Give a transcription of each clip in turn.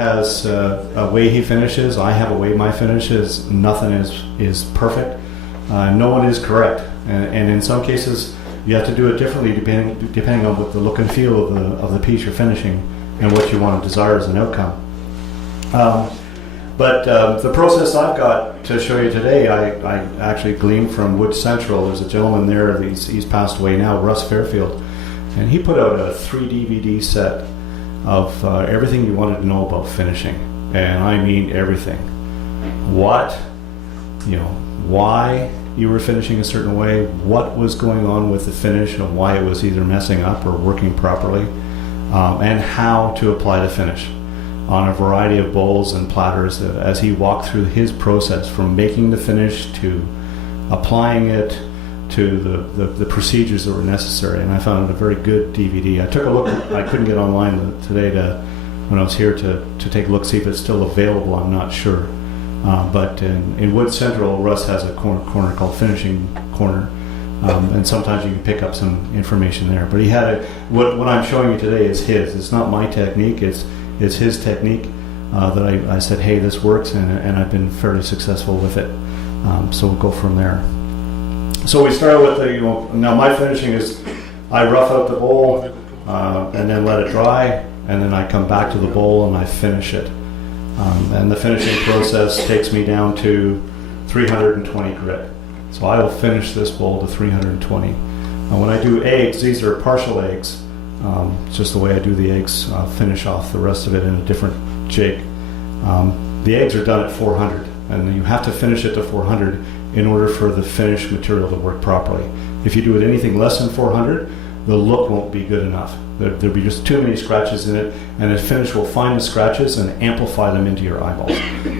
has a way he finishes. I have a way my finish is. Nothing is perfect. No one is correct, and in some cases you have to do it differently depending on what the look and feel of the piece you're finishing and what you want to desire as an outcome. But the process I've got to show you today, I actually gleaned from Wood Central. There's a gentleman there, he's passed away now, Russ Fairfield, and he put out a 3 DVD set of everything you wanted to know about finishing, and I mean everything. Why you were finishing a certain way, what was going on with the finish and why it was either messing up or working properly, and how to apply the finish on a variety of bowls and platters as he walked through his process from making the finish to applying it to the procedures that were necessary. And I found it a very good DVD. I took a look. I couldn't get online today when I was here to take a look, see if it's still available. I'm not sure. But in Wood Central, Russ has a corner called Finishing Corner. And sometimes you can pick up some information there. But he had what I'm showing you today is his. It's not my technique. It's his technique that I said, hey, this works, and I've been fairly successful with it. So we'll go from there. So we start with now my finishing is I rough out the bowl and then let it dry, and then I come back to the bowl and I finish it. And the finishing process takes me down to 320 grit. So I will finish this bowl to 320. And when I do eggs, these are partial eggs. It's just the way I do the eggs, finish off the rest of it in a different jig. The eggs are done at 400, and you have to finish it to 400 in order for the finished material to work properly. If you do it anything less than 400, the look won't be good enough. There'll be just too many scratches in it, and the finish will find the scratches and amplify them into your eyeballs.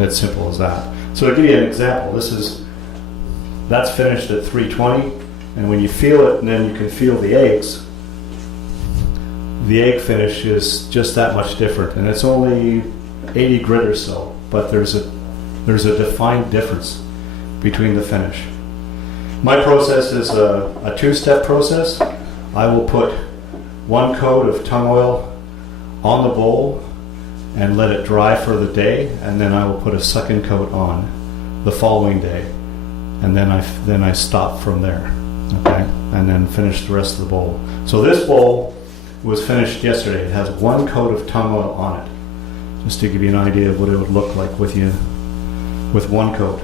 It's simple as that. So to give you an example, that's finished at 320, and when you feel it, and then you can feel the eggs, the egg finish is just that much different, and it's only 80 grit or so, but there's a defined difference between the finish. My process is a two-step process. I will put one coat of tung oil on the bowl and let it dry for the day, and then I will put a second coat on the following day, and then I stop from there, okay, and then finish the rest of the bowl. So this bowl was finished yesterday. It has one coat of tung oil on it, just to give you an idea of what it would look like with one coat.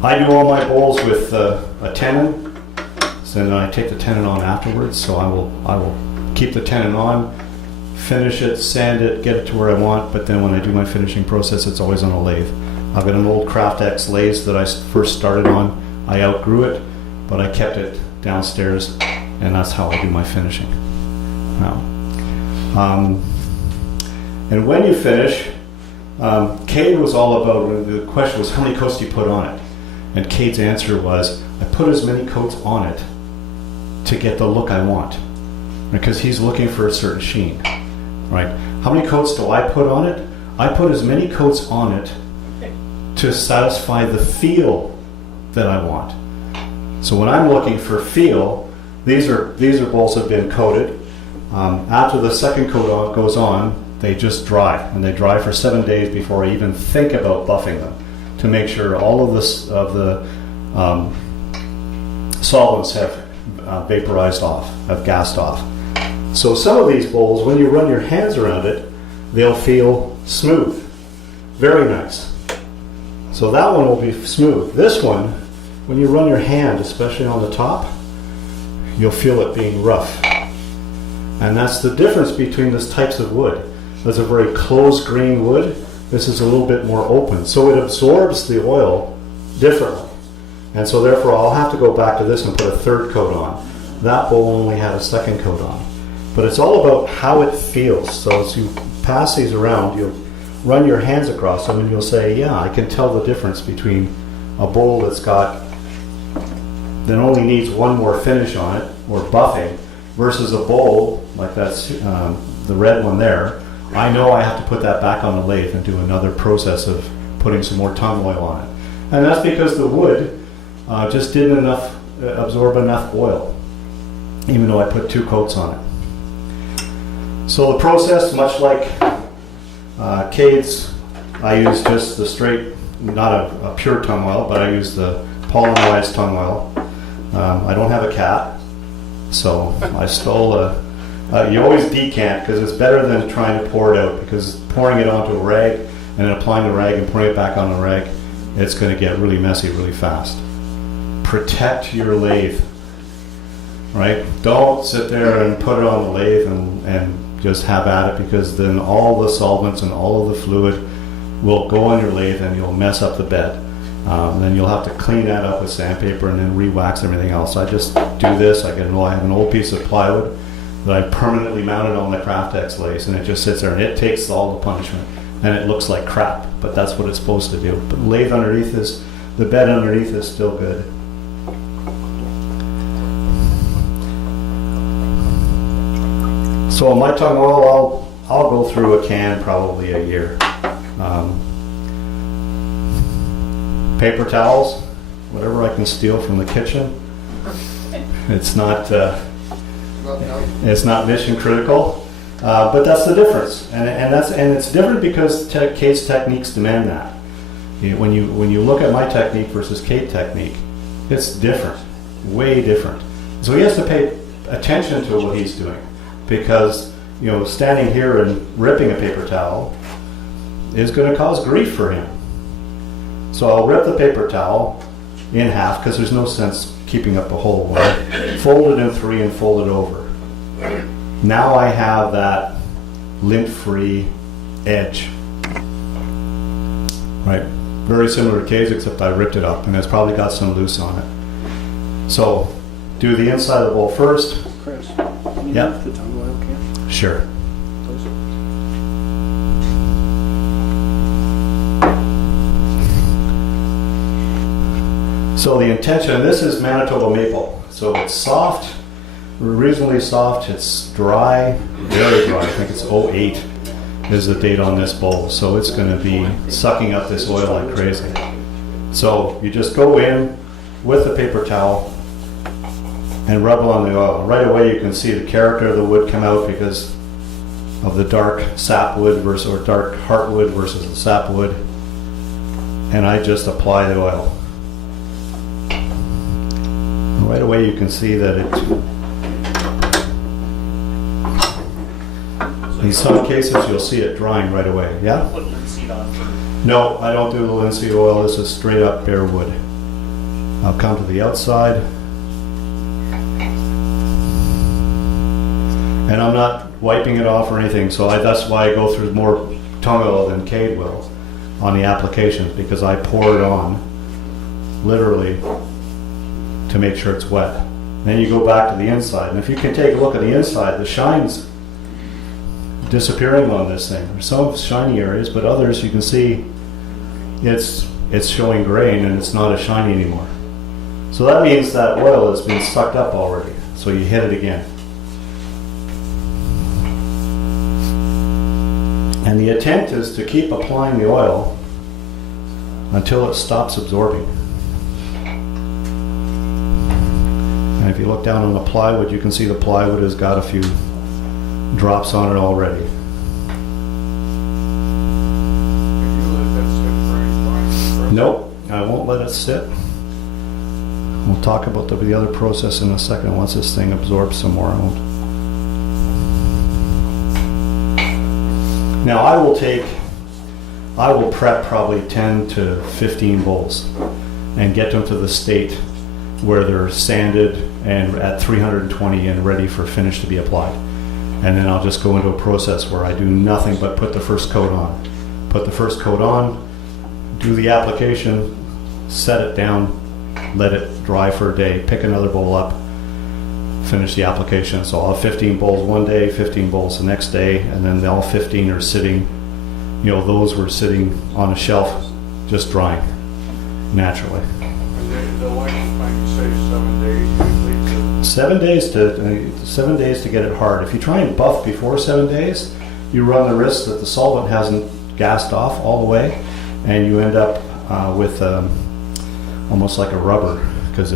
I do all my bowls with a tenon, so then I take the tenon on afterwards. So I will keep the tenon on, finish it, sand it, get it to where I want. But then when I do my finishing process, it's always on a lathe. I've got an old Craft X lathe that I first started on. I outgrew it, but I kept it downstairs, and that's how I do my finishing. Now, and when you finish, Cade was all about, the question was, how many coats do you put on it? And Cade's answer was, I put as many coats on it to get the look I want, because he's looking for a certain sheen, right? How many coats do I put on it? I put as many coats on it to satisfy the feel that I want. So when I'm looking for feel, these are bowls that have been coated. After the second coat goes on, they just dry, and they dry for 7 days before I even think about buffing them, to make sure all of the solvents have vaporized off, have gassed off. So some of these bowls, when you run your hands around it, they'll feel smooth, very nice. So that one will be smooth. This one, when you run your hand, especially on the top, you'll feel it being rough. And that's the difference between these types of wood. That's a very close grain wood. This is a little bit more open. So it absorbs the oil differently. And so therefore I'll have to go back to this and put a third coat on. That bowl only had a second coat on. But it's all about how it feels. So as you pass these around, you'll run your hands across them and you'll say, yeah, I can tell the difference between a bowl that only needs one more finish on it, or buffing, versus a bowl like that's the red one there. I know I have to put that back on the lathe and do another process of putting some more tung oil on it. And that's because the wood just didn't absorb enough oil, even though I put 2 coats on it. So the process, much like Cade's, I use just the straight, not a pure tongue oil, but I use the polymerized tongue oil. I don't have a cat, so I stole you always decant, because it's better than trying to pour it out, because pouring it onto a rag and then applying the rag and putting it back on the rag, it's going to get really messy really fast. Protect your lathe, right? Don't sit there and put it on the lathe and just have at it, because then all the solvents and all of the fluid will go on your lathe and you'll mess up the bed. Then you'll have to clean that up with sandpaper and then re-wax everything else. I just do this. I have an old piece of plywood that I permanently mounted on the Craftex lathe, and it just sits there and it takes all the punishment, and it looks like crap, but that's what it's supposed to do. But the lathe underneath is, the bed underneath is still good. So my tongue oil, I'll go through a can probably a year. Paper towels, whatever I can steal from the kitchen. It's not mission critical, but that's the difference, and it's different because Kate's techniques demand that. When you look at my technique versus Kate technique, it's different, way different. So he has to pay attention to what he's doing, because standing here and ripping a paper towel is going to cause grief for him. So I'll rip the paper towel in half, because there's no sense keeping up a whole one. Fold it in three and fold it over. Now I have that lint-free edge. Right? Very similar to Kay's, except I ripped it up and it's probably got some loose on it. So do the inside of the bowl first. Chris, can you move the tongue oil can? Sure. Please. So the intention, this is Manitoba maple. So it's soft, reasonably soft. It's dry, very dry. I think it's 08 is the date on this bowl. So it's going to be sucking up this oil like crazy. So you just go in with the paper towel and rub on the oil. Right away you can see the character of the wood come out because of the dark sapwood or dark heartwood versus the sapwood. And I just apply the oil. Right away you can see that in some cases you'll see it drying right away. Yeah? Put linseed on for... No, I don't do the linseed oil. This is straight up bare wood. I'll come to the outside. And I'm not wiping it off or anything, so that's why I go through more tongue oil than Cade will on the applications, because I pour it on literally to make sure it's wet. Then you go back to the inside, and if you can take a look at the inside, the shine's disappearing on this thing. There's some shiny areas, but others you can see it's showing grain and it's not as shiny anymore. So that means that oil has been sucked up already. So you hit it again. And the intent is to keep applying the oil until it stops absorbing. And if you look down on the plywood, you can see the plywood has got a few drops on it already. Nope, I won't let it sit. We'll talk about the other process in a second once this thing absorbs some more. Now I will prep probably 10 to 15 bowls and get them to the state where they're sanded and at 320 and ready for finish to be applied. And then I'll just go into a process where I do nothing but put the first coat on. Put the first coat on, do the application, set it down, let it dry for a day, pick another bowl up, finish the application. So I'll have 15 bowls one day, 15 bowls the next day, and then all 15 are sitting, those were sitting on a shelf just drying naturally. And the lifespan, you say 7 days? 7 days to get it hard. If you try and buff before 7 days, you run the risk that the solvent hasn't gassed off all the way, and you end up with almost like a rubber, because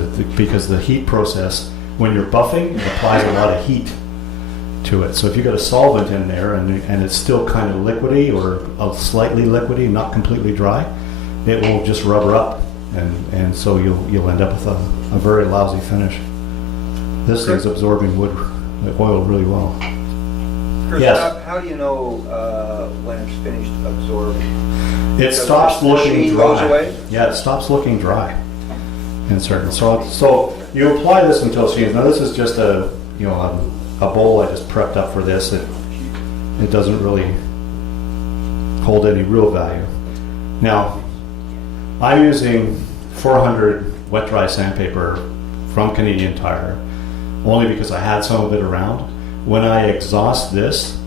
the heat process, when you're buffing, it applies a lot of heat to it. So if you got a solvent in there and it's still kind of liquidy or slightly liquidy, not completely dry, it will just rubber up, and so you'll end up with a very lousy finish. This thing's absorbing wood oil really well. Chris, Yes. how do you know when it's finished absorbing? It Because stops the looking sheen dry. goes away? Yeah, it stops looking dry. In certain, so you apply this until it's sheen. Now this is just a bowl I just prepped up for this. It doesn't really hold any real value. Now I'm using 400 wet dry sandpaper from Canadian Tire only because I had some of it around. When I exhaust this,